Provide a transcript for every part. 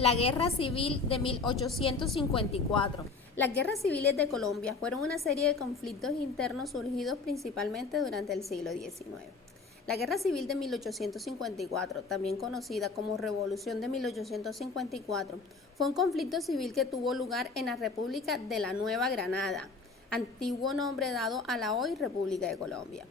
La Guerra Civil de 1854. Las guerras civiles de Colombia fueron una serie de conflictos internos surgidos principalmente durante el siglo XIX. La Guerra Civil de 1854, también conocida como Revolución de 1854, fue un conflicto civil que tuvo lugar en la República de la Nueva Granada, antiguo nombre dado a la hoy República de Colombia.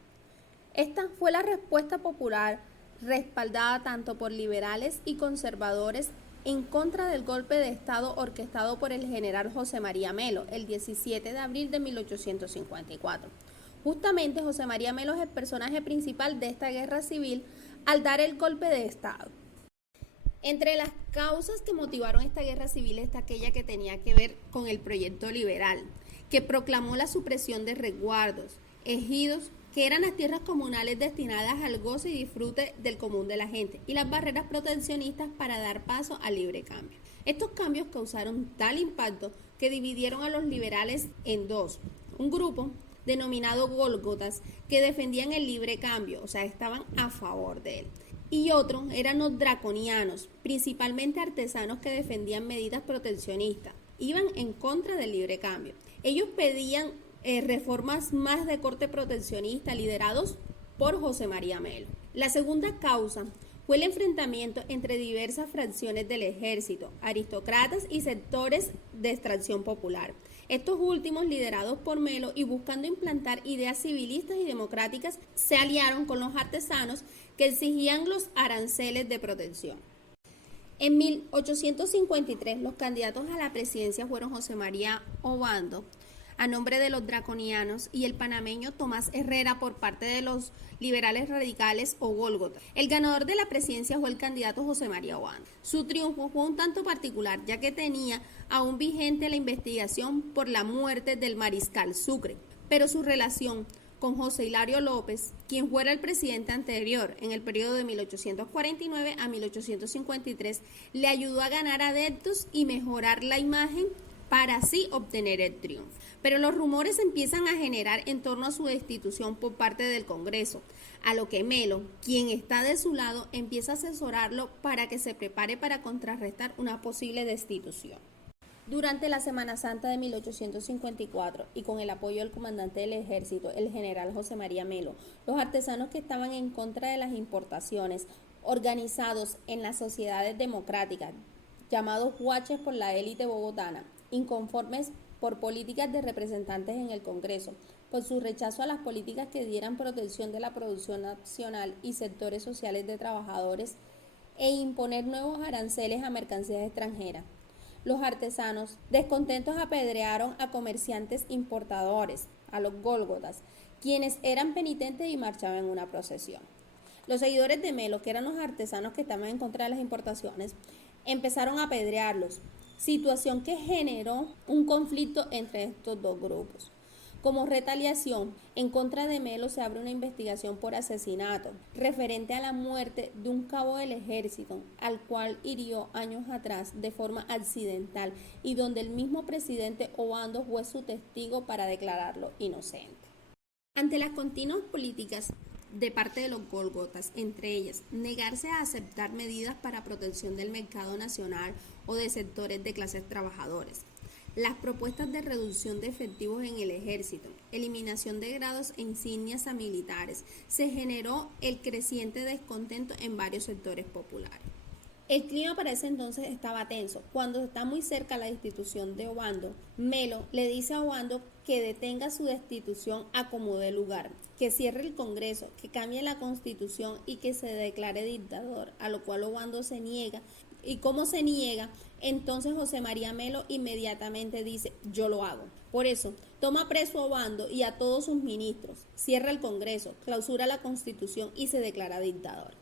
Esta fue la respuesta popular respaldada tanto por liberales y conservadores en contra del golpe de Estado orquestado por el general José María Melo el 17 de abril de 1854. Justamente José María Melo es el personaje principal de esta guerra civil al dar el golpe de Estado. Entre las causas que motivaron esta guerra civil está aquella que tenía que ver con el proyecto liberal, que proclamó la supresión de resguardos, ejidos, que eran las tierras comunales destinadas al goce y disfrute del común de la gente, y las barreras proteccionistas para dar paso al libre cambio. Estos cambios causaron tal impacto que dividieron a los liberales en dos. Un grupo denominado Gólgotas que defendían el libre cambio, o sea, estaban a favor de él. Y otros eran los draconianos, principalmente artesanos que defendían medidas proteccionistas, iban en contra del libre cambio. Ellos pedían reformas más de corte proteccionista liderados por José María Melo. La segunda causa fue el enfrentamiento entre diversas fracciones del ejército, aristócratas y sectores de extracción popular. Estos últimos, liderados por Melo y buscando implantar ideas civilistas y democráticas, se aliaron con los artesanos que exigían los aranceles de protección. En 1853, los candidatos a la presidencia fueron José María Obando, a nombre de los draconianos, y el panameño Tomás Herrera por parte de los liberales radicales o Gólgotas. El ganador de la presidencia fue el candidato José María Obando. Su triunfo fue un tanto particular, ya que tenía aún vigente la investigación por la muerte del mariscal Sucre, pero su relación con José Hilario López, quien fuera el presidente anterior en el periodo de 1849 a 1853, le ayudó a ganar adeptos y mejorar la imagen para así obtener el triunfo. Pero los rumores empiezan a generar en torno a su destitución por parte del Congreso, a lo que Melo, quien está de su lado, empieza a asesorarlo para que se prepare para contrarrestar una posible destitución. Durante la Semana Santa de 1854 y con el apoyo del comandante del ejército, el general José María Melo, los artesanos que estaban en contra de las importaciones, organizados en las sociedades democráticas, llamados huaches por la élite bogotana, inconformes por políticas de representantes en el Congreso, por su rechazo a las políticas que dieran protección de la producción nacional y sectores sociales de trabajadores e imponer nuevos aranceles a mercancías extranjeras. Los artesanos, descontentos, apedrearon a comerciantes importadores, a los gólgotas, quienes eran penitentes y marchaban en una procesión. Los seguidores de Melo, que eran los artesanos que estaban en contra de las importaciones, empezaron a apedrearlos, situación que generó un conflicto entre estos dos grupos. Como retaliación, en contra de Melo se abre una investigación por asesinato, referente a la muerte de un cabo del ejército, al cual hirió años atrás de forma accidental y donde el mismo presidente Obando fue su testigo para declararlo inocente. Ante las continuas políticas de parte de los gólgotas, entre ellas negarse a aceptar medidas para protección del mercado nacional o de sectores de clases trabajadores, las propuestas de reducción de efectivos en el ejército, eliminación de grados e insignias a militares, se generó el creciente descontento en varios sectores populares. El clima para ese entonces estaba tenso. Cuando está muy cerca la destitución de Obando, Melo le dice a Obando que detenga su destitución a como dé lugar, que cierre el Congreso, que cambie la Constitución y que se declare dictador, a lo cual Obando se niega. ¿Y cómo se niega? Entonces José María Melo inmediatamente dice, yo lo hago. Por eso, toma preso a Obando y a todos sus ministros, cierra el Congreso, clausura la Constitución y se declara dictador.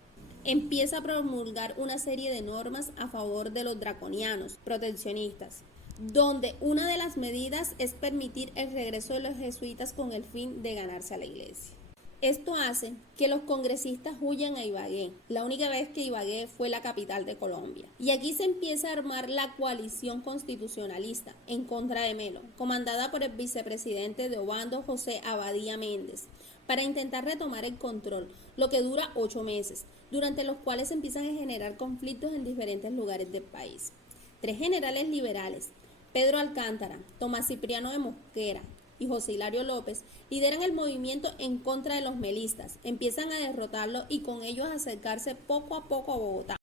Empieza a promulgar una serie de normas a favor de los draconianos, proteccionistas, donde una de las medidas es permitir el regreso de los jesuitas con el fin de ganarse a la iglesia. Esto hace que los congresistas huyan a Ibagué, la única vez que Ibagué fue la capital de Colombia. Y aquí se empieza a armar la coalición constitucionalista en contra de Melo, comandada por el vicepresidente de Obando, José Abadía Méndez, para intentar retomar el control, lo que dura 8 meses, durante los cuales se empiezan a generar conflictos en diferentes lugares del país. Tres generales liberales, Pedro Alcántara, Tomás Cipriano de Mosquera y José Hilario López, lideran el movimiento en contra de los melistas, empiezan a derrotarlo y con ellos a acercarse poco a poco a Bogotá.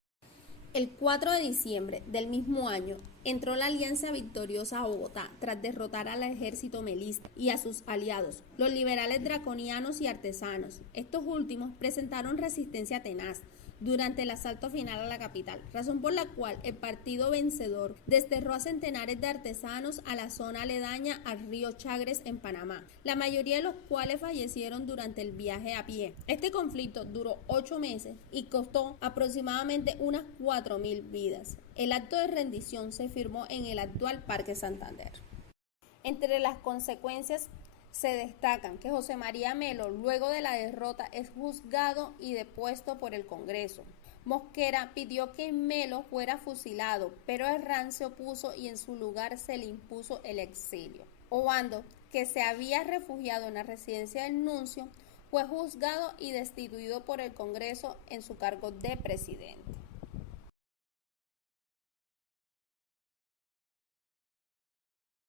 El 4 de diciembre del mismo año entró la alianza victoriosa a Bogotá tras derrotar al ejército melista y a sus aliados, los liberales draconianos y artesanos. Estos últimos presentaron resistencia tenaz durante el asalto final a la capital, razón por la cual el partido vencedor desterró a centenares de artesanos a la zona aledaña al río Chagres en Panamá, la mayoría de los cuales fallecieron durante el viaje a pie. Este conflicto duró 8 meses y costó aproximadamente unas 4.000 vidas. El acto de rendición se firmó en el actual Parque Santander. Entre las consecuencias se destacan que José María Melo, luego de la derrota, es juzgado y depuesto por el Congreso. Mosquera pidió que Melo fuera fusilado, pero Herrán se opuso y en su lugar se le impuso el exilio. Obando, que se había refugiado en la residencia del nuncio, fue juzgado y destituido por el Congreso en su cargo de presidente.